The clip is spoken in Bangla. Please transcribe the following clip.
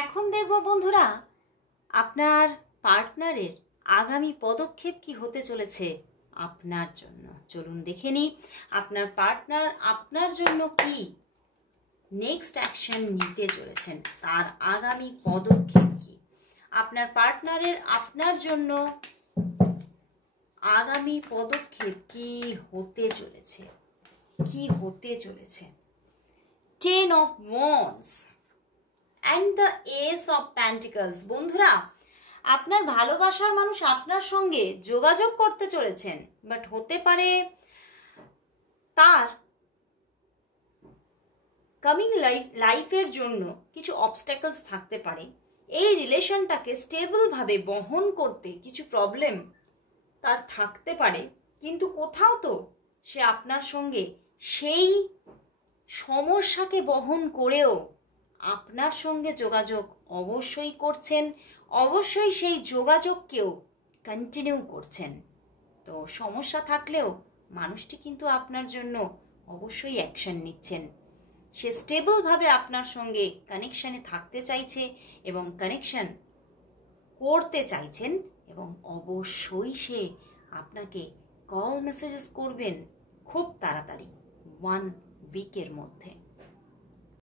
এখন দেখব বন্ধুরা আপনার পার্টনারের আগামী পদক্ষেপ কি হতে চলেছে আপনার জন্য। চলুন দেখে নিই আপনার পার্টনার আপনার জন্য কি নেক্সট অ্যাকশন নিতে চলেছেন, তার আগামী পদক্ষেপ কি। আপনার পার্টনারের আপনার জন্য আগামী পদক্ষেপ কি হতে চলেছে, কি হতে চলেছে। 10 of Wands and the Ace of Pentacles। বন্ধুরা, আপনার ভালোবাসার মানুষ আপনার সঙ্গে যোগাযোগ করতে চলেছেন, বাট হতে পারে তার কামিং লাইফের জন্য কিছু অবস্ট্যাকলস থাকতে পারে। এই রিলেশনটাকে স্টেবলভাবে বহন করতে কিছু প্রবলেম তার থাকতে পারে, কিন্তু কোথাও তো সে আপনার সঙ্গে সেই সমস্যাকে বহন করেও আপনার সঙ্গে যোগাযোগ অবশ্যই করছেন, অবশ্যই সেই যোগাযোগকেও কন্টিনিউ করছেন। তো সমস্যা থাকলেও মানুষটি কিন্তু আপনার জন্য অবশ্যই অ্যাকশন নিচ্ছেন। সে স্টেবলভাবে আপনার সঙ্গে কানেকশানে থাকতে চাইছে এবং কানেকশন করতে চাইছেন, এবং অবশ্যই সে আপনাকে কল মেসেজেস করবেন খুব তাড়াতাড়ি, 1 উইকের মধ্যে।